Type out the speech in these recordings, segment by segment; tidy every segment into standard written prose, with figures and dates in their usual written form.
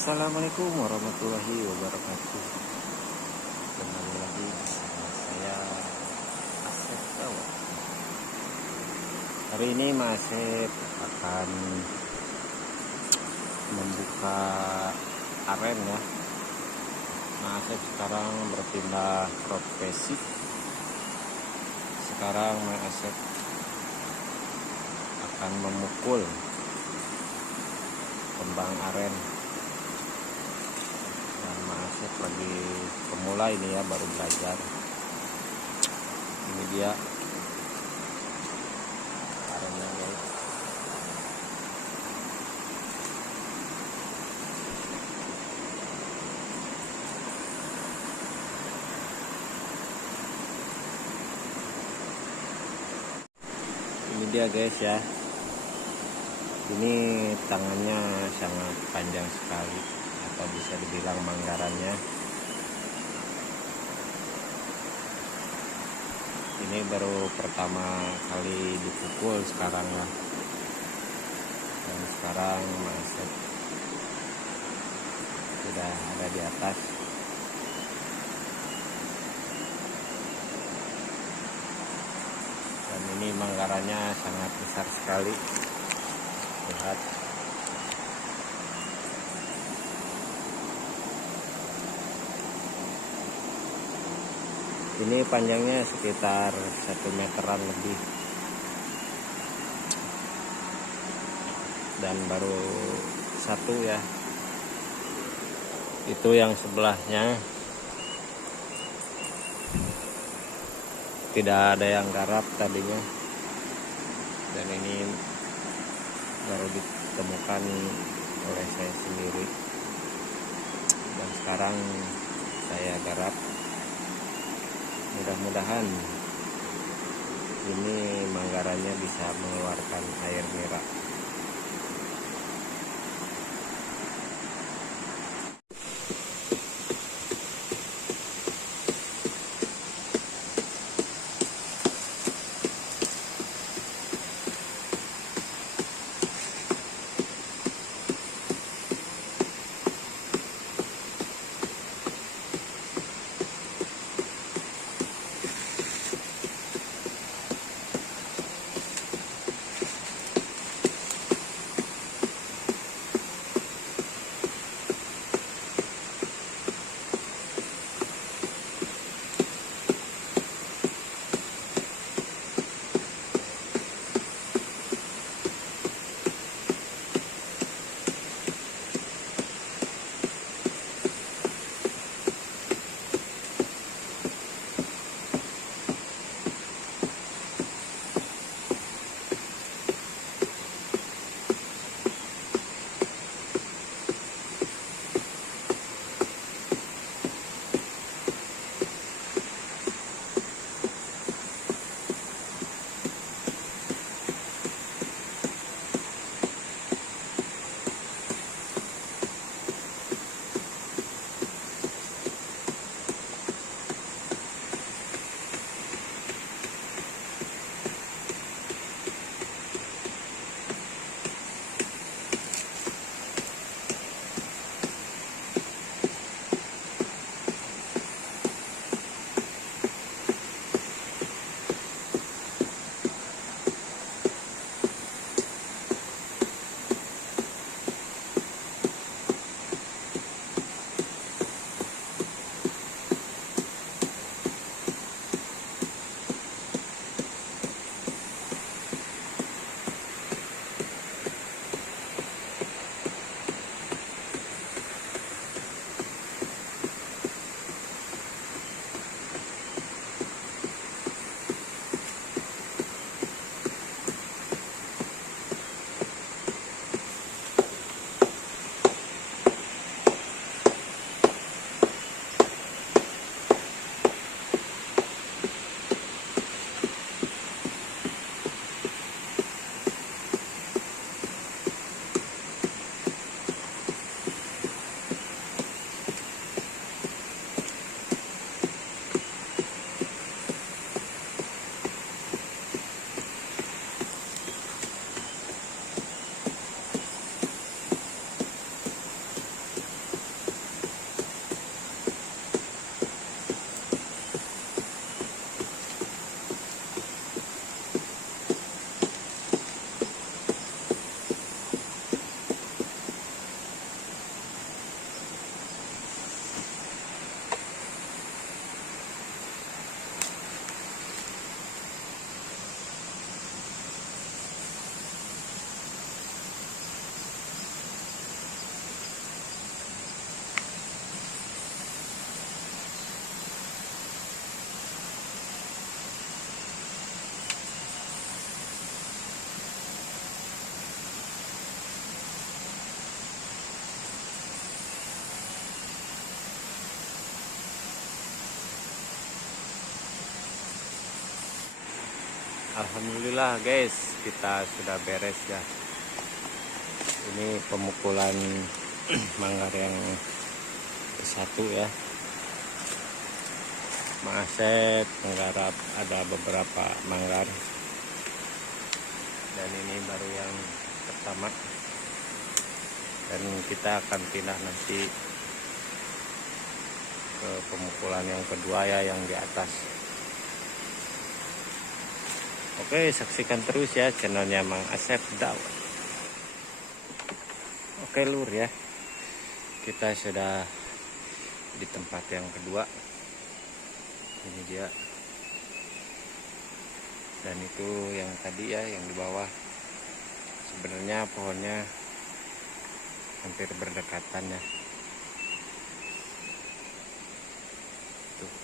Assalamualaikum warahmatullahi wabarakatuh. Kembali lagi bersama saya Asep Dawat. Hari ini Mas Asep akan membuka aren ya. Mas Asep sekarang berpindah profesi. Sekarang Mas Asep akan memukul kembang aren. Asep lagi pemula ini ya, baru belajar. Ini dia arennya guys. Ini dia guys ya. Ini tangannya sangat panjang sekali, atau bisa dibilang manggarannya. Ini baru pertama kali dipukul sekarang lah. Dan sekarang masih sudah ada di atas. Dan ini manggarannya sangat besar sekali. Lihat. Ini panjangnya sekitar 1 meteran lebih. Dan baru satu ya. Itu yang sebelahnya tidak ada yang garap tadinya. Dan ini baru ditemukan oleh saya sendiri. Dan sekarang saya garap. Mudah-mudahan ini manggarannya bisa mengeluarkan air merah. Alhamdulillah guys, kita sudah beres ya. Ini pemukulan manggar yang satu ya. Mang Asep menggarap ada beberapa manggar. Dan ini baru yang pertama. Dan kita akan pindah nanti ke pemukulan yang kedua ya, yang di atas. Oke, saksikan terus ya channelnya Mang Asep Daud. Oke lur ya, kita sudah di tempat yang kedua. Ini dia. Dan itu yang tadi ya, yang di bawah. Sebenarnya pohonnya hampir berdekatan ya. Tuh.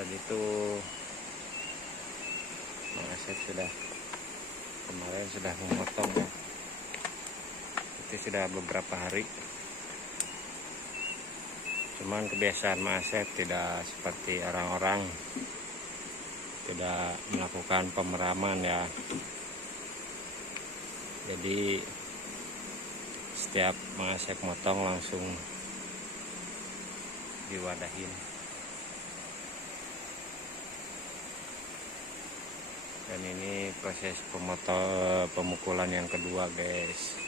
Dan itu Mang Asep kemarin sudah memotong ya. Itu sudah beberapa hari. Cuman kebiasaan Mang Asep tidak seperti orang-orang, tidak melakukan pemeraman ya. Jadi setiap Mang Asep motong langsung diwadahin. Dan ini proses pemukulan yang kedua guys.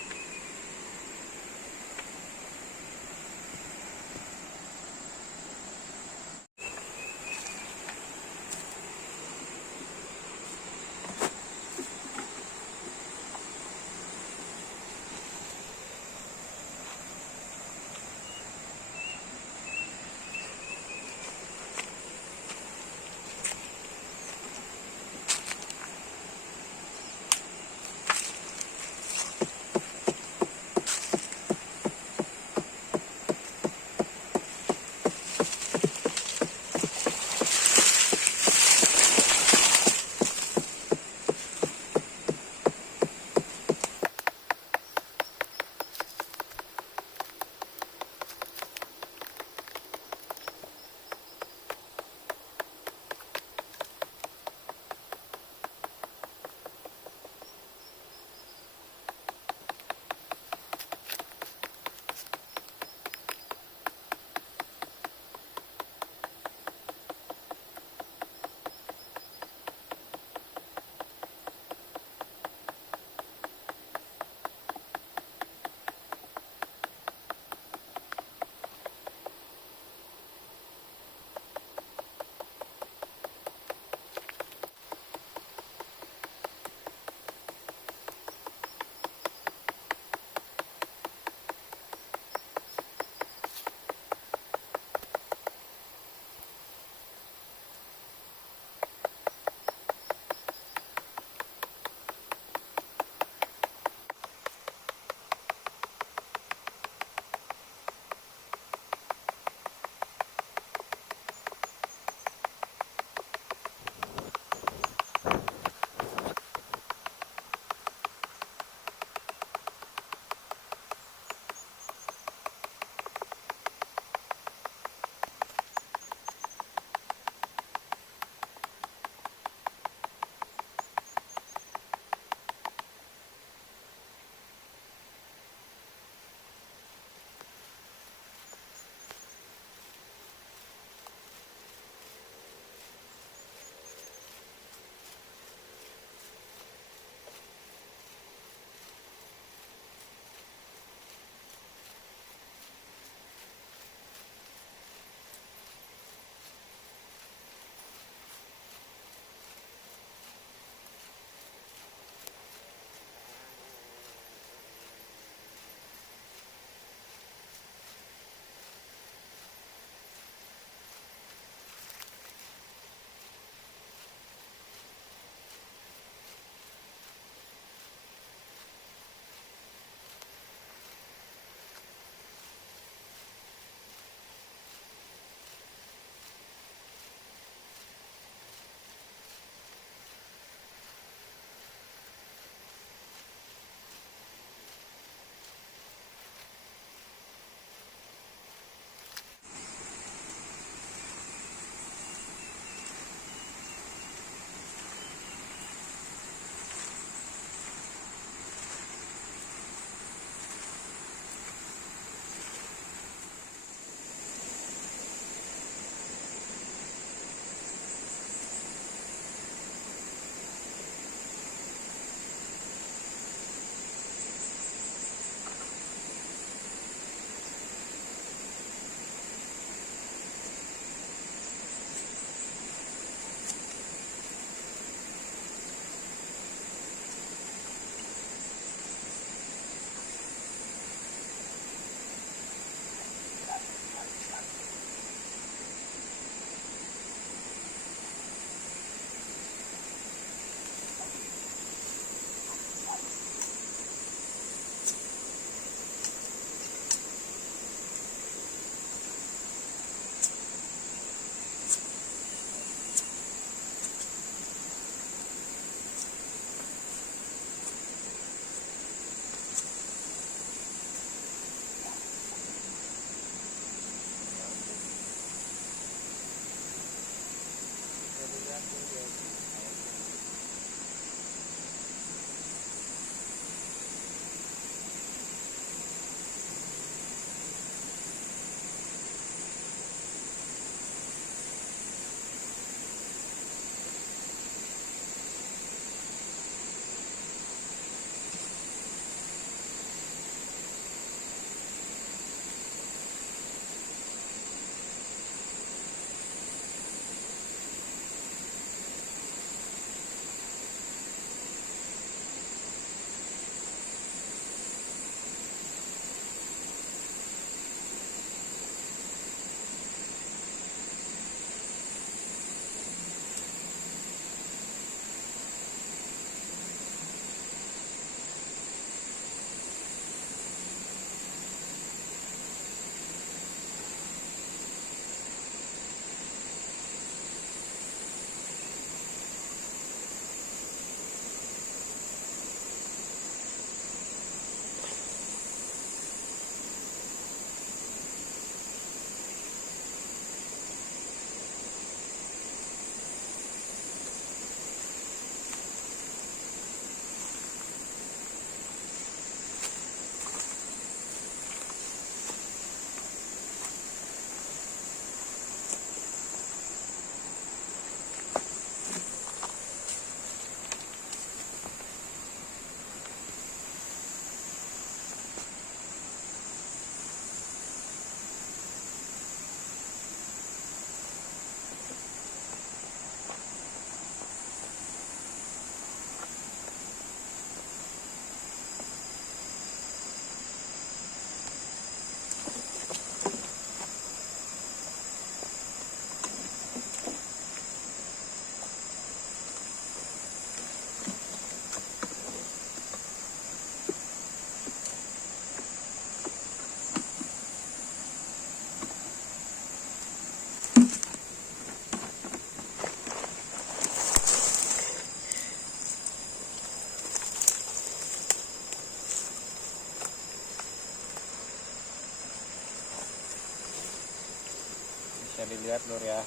Bisa dilihat lur ya,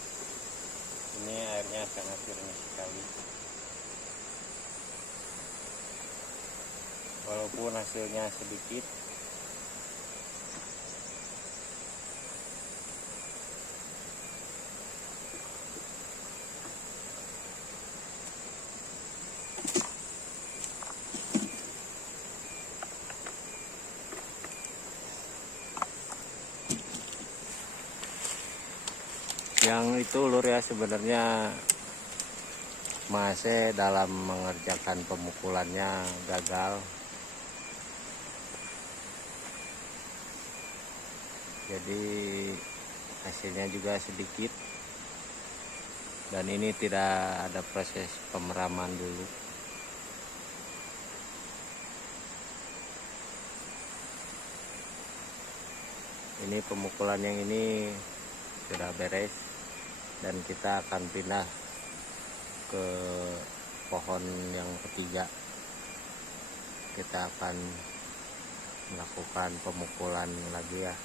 ini airnya sangat jernih sekali. Walaupun hasilnya sedikit, yang itu lur ya, sebenarnya Mase dalam mengerjakan pemukulannya gagal, jadi hasilnya juga sedikit, dan ini tidak ada proses pemeraman dulu. Ini pemukulan yang ini sudah beres, dan kita akan pindah ke pohon yang ketiga. Kita akan melakukan pemukulan lagi ya.